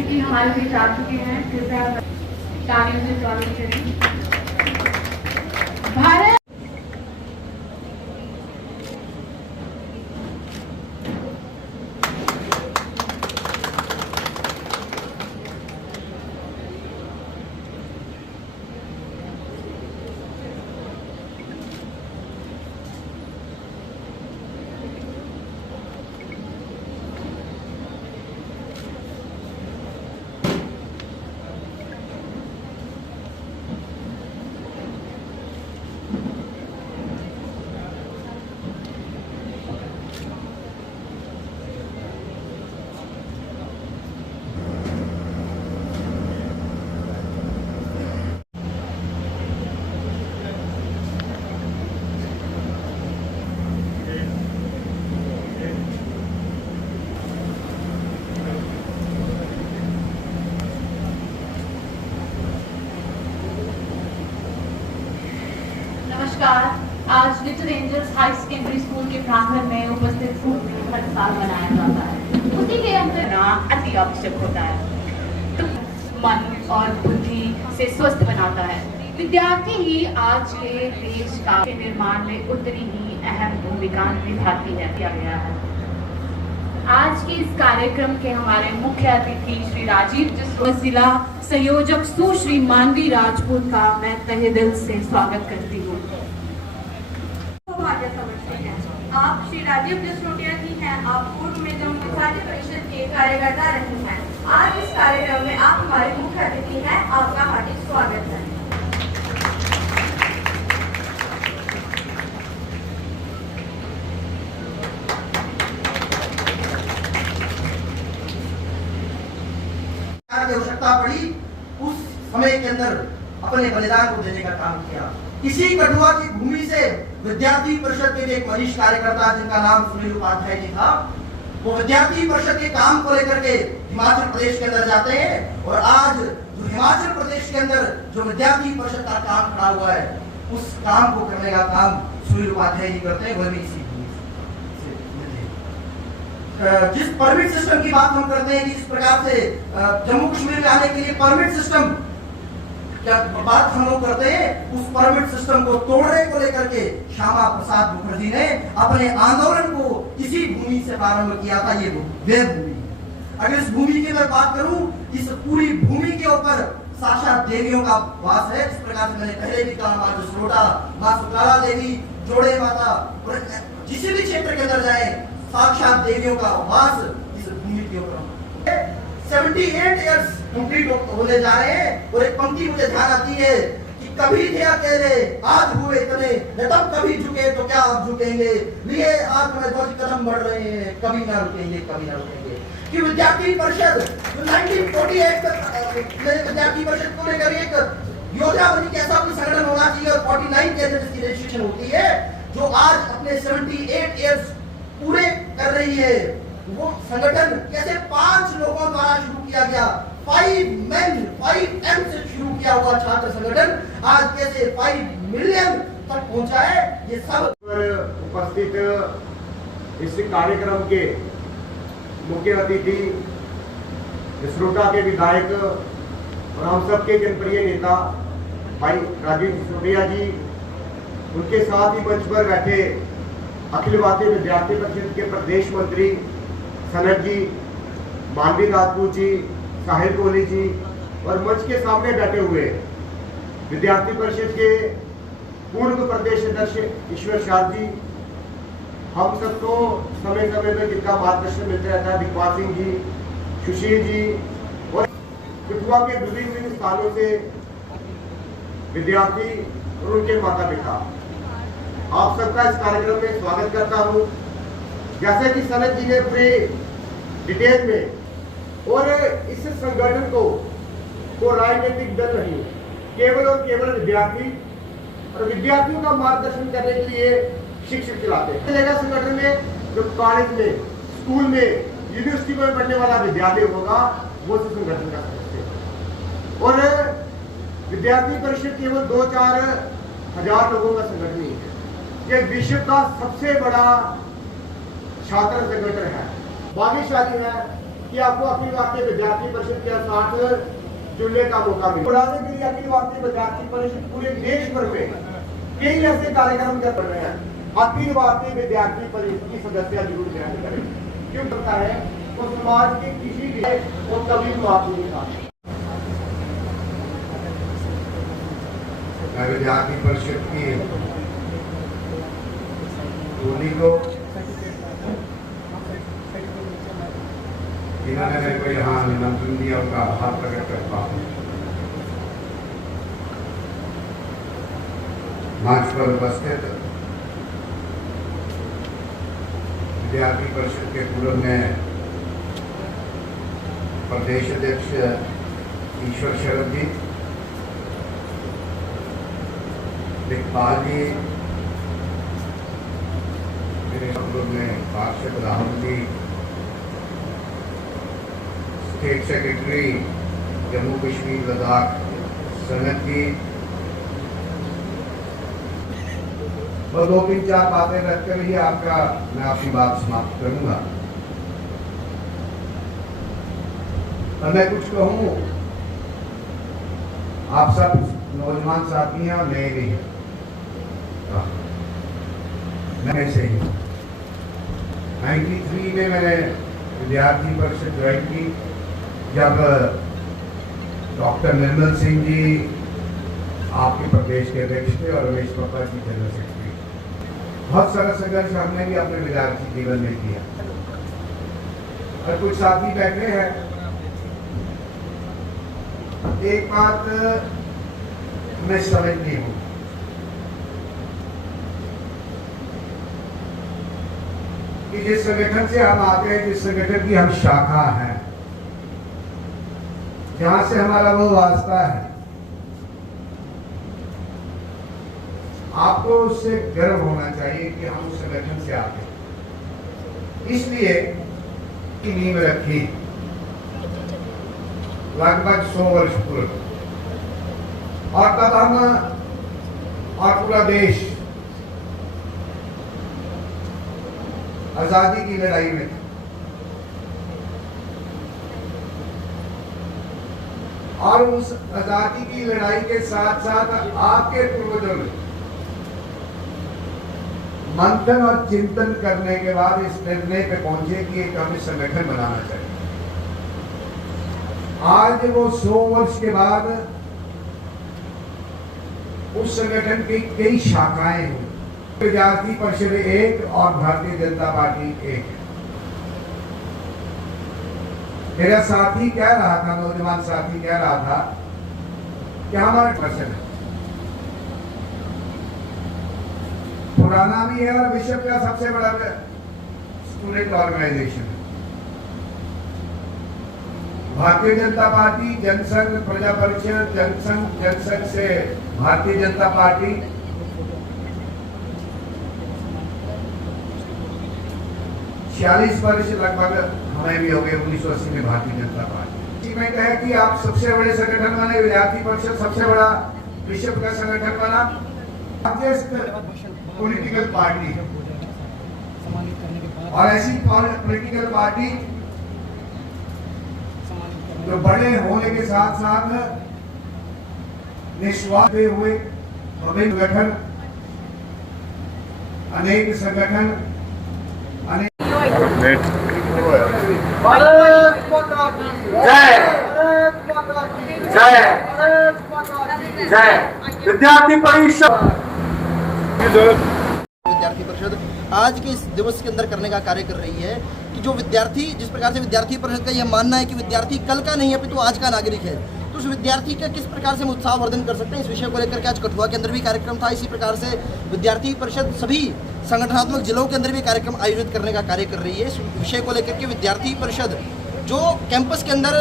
अतिथि हमारे बीच आ चुके हैं, कृपया तालियों से स्वागत करें। भारत आज little angels high secondary school के प्रांगण में उपस्थित फूड हर साल मनाया जाता है। उसी के अंदर अति आवश्यक होता है, तो मन और बुद्धि से स्वस्थ बनाता है। विद्यार्थी ही आज के देश का निर्माण में उतनी ही अहम भूमिका निभाती है। किया गया है। आज के इस कार्यक्रम के हमारे मुख्य अतिथि श्री राजीव जसरोटिया, जिला संयोजक सुश्री मानवी राजपूत का मैं तहे दिल से स्वागत करती हूँ। आप श्री राजीव जसरोटिया जी हैं। आप पूर्व में जो विद्यार्थी परिषद के कार्यकर्ता रही हैं। आज इस कार्यक्रम में आप हमारे मुख्य अतिथि हैं। आपका हार्दिक स्वागत है। की आवश्यकता पड़ी, उस समय के अंदर अपने बलिदान को देने का काम किया। इसी कठुआ की भूमि से विद्यार्थी परिषद के एक वरिष्ठ कार्यकर्ता जिनका नाम सुनील उपाध्याय जी था, वो विद्यार्थी परिषद के काम को लेकर के हिमाचल प्रदेश के अंदर जाते हैं और आज जो हिमाचल प्रदेश के अंदर जो विद्यार्थी परिषद का काम खड़ा हुआ है, उस काम को करने का काम सुनील उपाध्याय जी करते हैं। वह भी इसी जिस परमिट सिस्टम की बात हम करते हैं कि जिस प्रकार से जम्मू कश्मीर में आने के लिए परमिट सिस्टम क्या बात हम लोग करते हैं, उस परमिट सिस्टम को तोड़ने को लेकर के श्यामा प्रसाद मुखर्जी ने अपने आंदोलन को इसी भूमि से प्रारंभ किया था। ये वे भूमि है। अगर इस भूमि की मैं बात करूं, इस पूरी भूमि के ऊपर साक्षात देवियों का वास है। जिस प्रकार से मैंने पहले भी कहा, माँ जसरोटा, माँ सुकराला देवी, जोड़े माता, जिस भी क्षेत्र के अंदर जाए साक्षात देवियों का वास इस भूमि के ऊपर। 78 इयर्स कंप्लीट होने जा रहे हैं और एक पंक्ति मुझे ध्यान आती है कि कभी थे अकेले आज हुए इतने, तब कभी झुके तो क्या अब झुकेंगे, लिए हाथ में 2 कदम बढ़ रहे हैं, कभी ना रुकेंगे, कभी ना रुकेंगे। कि विद्यार्थी परिषद 1948 तक विद्यार्थी परिषद को लेकर एक योजना बनी कि ऐसा कोई संगठन होना चाहिए और 49 के अंदर इसकी रजिस्ट्रेशन होती है, जो आज अपने 78 इयर्स पूरे कर रही है। वो संगठन कैसे 5 लोगों द्वारा शुरू किया गया, 5 M से शुरू किया हुआ छात्र संगठन आज कैसे 5 मिलियन तक पहुंचा है। ये सब उपस्थित इस कार्यक्रम के मुख्य अतिथि जसरोटा के विधायक और हम सबके जनप्रिय नेता भाई राजीव जसरोटिया जी, उनके साथ ही मंच पर बैठे अखिल भारतीय विद्यार्थी परिषद के प्रदेश मंत्री सनत जी, मानवी राजपूत जी, साहिल कोहली जी और मंच के सामने बैठे हुए विद्यार्थी परिषद के पूर्व प्रदेश अध्यक्ष ईश्वर शाह जी, हम सबको समय समय पर जिनका मार्गदर्शन मिलता रहता है, दिग्पाल सिंह जी, सुशील जी और कठुआ के विभिन्न स्थानों से विद्यार्थी और उनके माता पिता, आप सबका इस कार्यक्रम में स्वागत करता हूं। जैसे कि सनत जी ने अपने डिटेल में और इस संगठन को राजनीतिक दल नहीं, केवल और केवल विद्यार्थी और विद्यार्थियों का मार्गदर्शन करने के लिए शिक्षक चलाते हैं। संगठन में जो कॉलेज में, स्कूल में, यूनिवर्सिटी में पढ़ने वाला विद्यार्थी होगा वो इस संगठन का सदस्य। और विद्यार्थी परिषद केवल 2-4 हजार लोगों का संगठन नहीं है, ये विश्व का सबसे बड़ा छात्र संगठन है। भाग्यशाली है कि आपको अखिल भारतीय विद्यार्थी परिषद के साथ जुड़ने का मौका मिले। बढ़ाने के लिए अखिल भारतीय विद्यार्थी परिषद पूरे देश भर में कई ऐसे कार्यक्रम कर रहे हैं। अखिल भारतीय विद्यार्थी परिषद की सदस्य जरूर ग्रहण करें। क्यों करता है वो समाज के किसी भी वो कभी माफ नहीं करता। विद्यार्थी परिषद की टोली को इन्होंने मेरे को यहाँ निमंत्रण दिया, उनका आभार प्रकट करता हूँ। मंच पर उपस्थित विद्यार्थी परिषद के पूर्व में प्रदेश अध्यक्ष ईश्वर शरद जी, दिखपाल जी, मेरे पूर्व में पार्षद राहुल जी, स्टेट सेक्रेटरी जम्मू कश्मीर लद्दाख सनत जी, और 2-3-4 बातें रखकर ही मैं आपकी बात समाप्त करूंगा। और मैं कुछ कहूं, आप सब नौजवान साथी हैं और नए भी हैं। मैं से ही 93 में मैंने विद्यार्थी परिषद ज्वाइन की, जब डॉक्टर निर्मल सिंह जी आपके प्रदेश के अध्यक्ष थे और रमेश पप्पा जी जनरल सेक्रेटरी। बहुत सारा संघर्ष हमने भी अपने विद्यार्थी जीवन में किया। और कुछ साथी बैठे हैं, एक बात मैं समझती हूँ कि जिस संगठन से हम आते हैं, जिस संगठन की हम शाखा हैं, जहां से हमारा वो वास्ता है, आपको उससे गर्व होना चाहिए कि हम उस संगठन से आते हैं। इसलिए की नींव रखी लगभग 100 वर्ष पूर्व, और तब हम और पूरा देश आजादी की लड़ाई में थे। और उस आजादी की लड़ाई के साथ साथ आपके पूर्वजों ने मंथन और चिंतन करने के बाद इस निर्णय पे पहुंचे कि एक हमें संगठन बनाना चाहिए। आज वो 100 वर्ष के बाद उस संगठन की कई शाखाएं हैं। विद्यार्थी परिषद एक और भारतीय जनता पार्टी एक है। मेरा साथी कह रहा था, नौजवान साथी कह रहा था कि हमारा परिषद है, पुराना भी है और विश्व का सबसे बड़ा स्टूडेंट ऑर्गेनाइजेशन है। भारतीय जनता पार्टी, जनसंघ, प्रजा परिषद, जनसंघ, जनसंघ से भारतीय जनता पार्टी, 46 वर्ष लगभग हमें भी हो गए। 1980 में भारतीय जनता पार्टी में कहे कि आप सबसे बड़े संगठन बने, विद्यार्थी परिषद सबसे बड़ा विश्व का संगठन बना। पॉलिटिकल पार्टी और ऐसी पॉलिटिकल पार्टी जो बड़े होने के साथ साथ निस्वार्थ हुए विभिन्न संगठन, अनेक संगठन, विद्यार्थी परिषद आज के इस दिवस के अंदर करने का कार्य कर रही है कि जो विद्यार्थी, जिस प्रकार से विद्यार्थी परिषद का यह मानना है कि विद्यार्थी कल का नहीं है अपितु आज का नागरिक है, तो उस विद्यार्थी का किस प्रकार से हम उत्साहवर्धन कर सकते हैं, इस विषय को लेकर के आज कठुआ के अंदर भी कार्यक्रम था। इसी प्रकार से विद्यार्थी परिषद सभी संगठनात्मक जिलों के अंदर भी कार्यक्रम आयोजित करने का कार्य कर रही है। इस विषय को लेकर के विद्यार्थी परिषद जो कैंपस के अंदर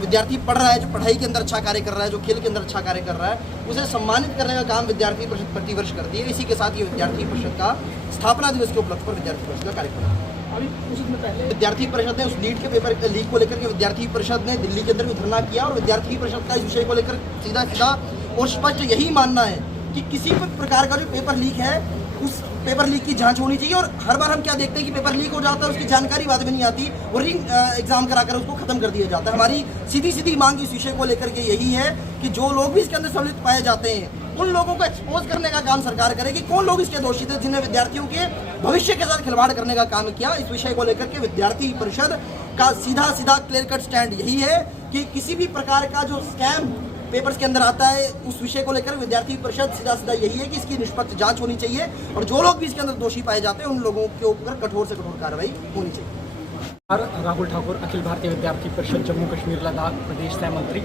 विद्यार्थी पढ़ रहा है, जो पढ़ाई के अंदर अच्छा कार्य कर रहा है, जो खेल के अंदर अच्छा कार्य कर रहा है, उसे सम्मानित करने का काम विद्यार्थी परिषद प्रतिवर्ष करती है। इसी के साथ ये विद्यार्थी परिषद का स्थापना दिवस के उपलक्ष्य पर विद्यार्थी परिषद का कार्यक्रम है। विद्यार्थी परिषद ने उस नीट के पेपर लीक को लेकर के विद्यार्थी परिषद ने दिल्ली के अंदर भी धरना किया और विद्यार्थी परिषद का इस विषय को लेकर सीधा सीधा और स्पष्ट यही मानना है कि किसी भी प्रकार का जो पेपर लीक है उस पेपर लीक की जांच होनी चाहिए। और हर बार हम क्या देखते हैं कि पेपर लीक हो जाता है, उसकी जानकारी बाद में नहीं आती और एग्जाम कराकर उसको खत्म कर दिया जाता है। हमारी सीधी सीधी मांग इस विषय को लेकर के यही है कि जो लोग भी इसके अंदर सम्मिलित पाए जाते हैं उन लोगों को एक्सपोज करने का काम सरकार करे कि कौन लोग इसके दोषी थे जिन्हें विद्यार्थियों के भविष्य के साथ खिलवाड़ करने का काम किया। इस विषय को लेकर के विद्यार्थी परिषद का सीधा क्लियर कट स्टैंड यही है कि किसी भी प्रकार का जो स्कैम पेपर्स के अंदर आता है उस विषय को लेकर विद्यार्थी परिषद सीधा यही है कि इसकी निष्पक्ष जांच होनी चाहिए और जो लोग भी इसके अंदर दोषी पाए जाते हैं उन लोगों के ऊपर कठोर से कठोर कार्रवाई होनी चाहिए। राहुल ठाकुर, अखिल भारतीय विद्यार्थी परिषद जम्मू कश्मीर लद्दाख प्रदेश सह मंत्री।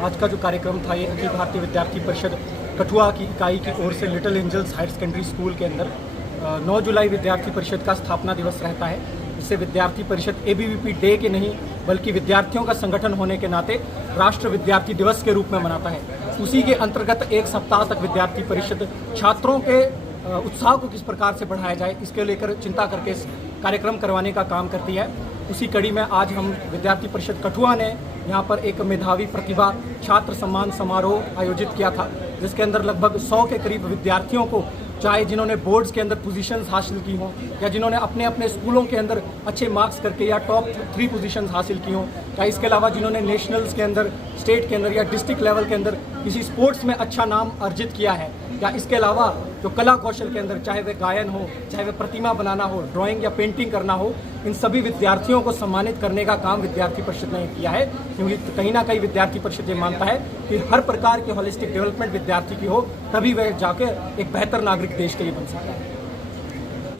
आज का जो कार्यक्रम था ये अखिल भारतीय विद्यार्थी परिषद कठुआ की इकाई की ओर से little angels higher secondary school के अंदर 9 जुलाई विद्यार्थी परिषद का स्थापना दिवस रहता है। इससे विद्यार्थी परिषद ABVP डे के नहीं बल्कि विद्यार्थियों का संगठन होने के नाते राष्ट्र विद्यार्थी दिवस के रूप में मनाता है। उसी के अंतर्गत एक सप्ताह तक विद्यार्थी परिषद छात्रों के उत्साह को किस प्रकार से बढ़ाया जाए इसके लेकर चिंता करके इस कार्यक्रम करवाने का काम करती है। उसी कड़ी में आज हम विद्यार्थी परिषद कठुआ ने यहाँ पर एक मेधावी प्रतिभा छात्र सम्मान समारोह आयोजित किया था, जिसके अंदर लगभग 100 के करीब विद्यार्थियों को, चाहे जिन्होंने बोर्ड्स के अंदर पोजीशंस हासिल की हों या जिन्होंने अपने अपने स्कूलों के अंदर अच्छे मार्क्स करके या टॉप 3 पोजीशंस हासिल की हों, या इसके अलावा जिन्होंने नेशनल्स के अंदर, स्टेट के अंदर या डिस्ट्रिक्ट लेवल के अंदर किसी स्पोर्ट्स में अच्छा नाम अर्जित किया है, या इसके अलावा जो कला कौशल के अंदर चाहे वह गायन हो, चाहे वह प्रतिमा बनाना हो, ड्राइंग या पेंटिंग करना हो, इन सभी विद्यार्थियों को सम्मानित करने का काम विद्यार्थी परिषद ने किया है। क्योंकि कहीं ना कहीं विद्यार्थी परिषद ये मानता है कि हर प्रकार की होलिस्टिक डेवलपमेंट विद्यार्थी की हो, तभी वह जाकर एक बेहतर नागरिक देश के लिए बन सकता है।